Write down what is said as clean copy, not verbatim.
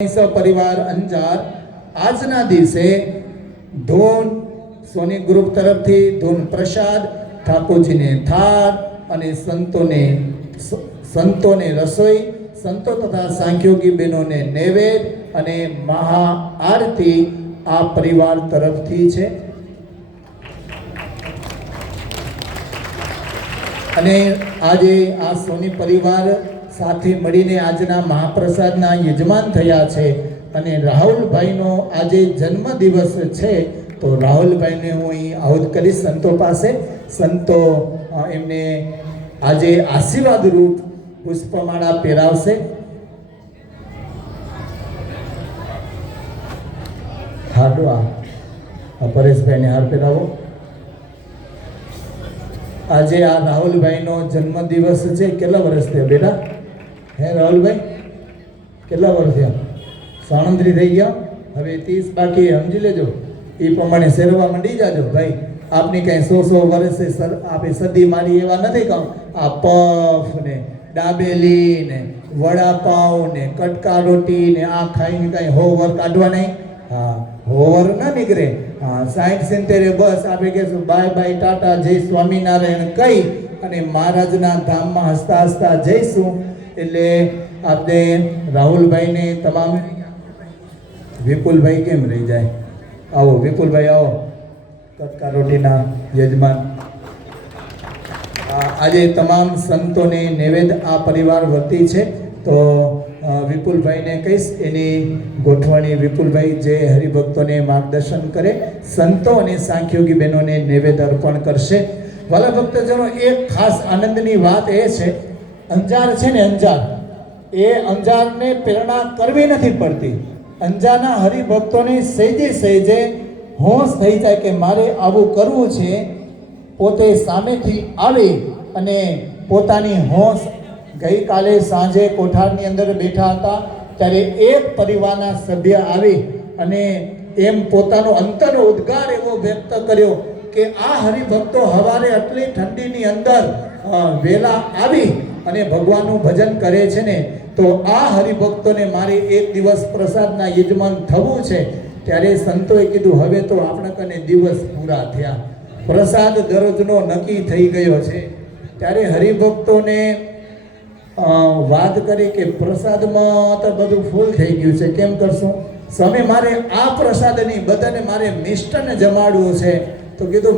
પરિવાર અંજાર આજના દિવસે ધૂન સોની ગ્રુપ તરફથી ધૂન પ્રસાદ, ઠાકોરજીને થાળ અને સંતોને રસોઈ, સંતો તથા સાંખ્યોગી બહેનોને નૈવેદ્ય અને મહા આરતી આ પરિવાર તરફથી છે. અને આજે આ સોની પરિવાર સાથે મળીને આજના મહાપ્રસાદના યજમાન થયા છે. અને રાહુલભાઈનો આજે જન્મદિવસ છે, તો રાહુલભાઈને હું અહીં આહુત કરીશ સંતો પાસે. સંતો એમને આજે આશીર્વાદ રૂપ પુષ્પમાળા પહેરાવશે. હાડો આ પરેશભાઈને હાર પહેરાવો. આજે આ રાહુલભાઈનો જન્મદિવસ છે. કેટલા વર્ષ થયા બેટા? હે રાહુલભાઈ, કેટલા વર્ષ થયા? 37 થઈ ગયા. હવે 30 બાકી, સમજી લેજો. એ પ્રમાણે શેરવા મંડી જાજો ભાઈ. આપની કઈ 100 વર્ષે આપે સદી મારી એવા નથી કહું. આ પફ ને દાબેલી ને વડાપાઉં ને કટકા રોટી ને આ ખાઈને કઈ હોવર કાઢવા નહીં. હા, હોવર ના નીકળે. હા, 60-70 બસ આપણે કહેશું બાય બાય ટાટા જય સ્વામિનારાયણ કહી અને મહારાજના ધામમાં હસતા હસતા જઈશું. એટલે આપણે રાહુલભાઈને તમામ વિપુલભાઈ કેમ રહી જાય? આવો વિપુલભાઈ, આવો. કટકા રોટીના યજમાન. આજે તમામ સંતોને નૈવેદ્ય આ પરિવાર વતી છે. તો વિપુલભાઈને કહીશ એની ગોઠવણી વિપુલભાઈ જે હરિભક્તોને માર્ગદર્શન કરે, સંતો અને સાંખ્યોગી બહેનોને નૈવેદ્ય અર્પણ કરશે. વાલા ભક્તજનો, એક ખાસ આનંદની વાત એ છે, અંજાર છે ને, અંજાર એ અંજારને પ્રેરણા કરવી નથી પડતી. અંજારના હરિભક્તોને સહેજે સહેજે હોશ થઈ જાય કે મારે આવું કરવું છે. પોતે સામેથી આવી અને પોતાની હોશ. ગઈકાલે સાંજે કોઠારની અંદર બેઠા હતા ત્યારે એક પરિવારના સભ્ય આવી અને એમ પોતાનો અંતરનો ઉદ્ગાર એવો વ્યક્ત કર્યો કે આ હરિભક્તો હવારે આટલી ઠંડીની અંદર વહેલા આવી અને ભગવાનનું ભજન કરે છે ને, તો આ હરિભક્તોને મારે એક દિવસ પ્રસાદના યજમાન થવું છે. ત્યારે સંતોએ કીધું હવે તો આપણા કને દિવસ પૂરા થયા, પ્રસાદ દરરોજનો નક્કી થઈ ગયો છે. ત્યારે હરિભક્તોને વાત કરી કે પ્રસાદમાં તો બધું ફૂલ થઈ ગયું છે, કેમ કરશું? સમય મારે આ પ્રસાદની બધાને મારે મિષ્ટાન જમાડવું છે. તો કીધું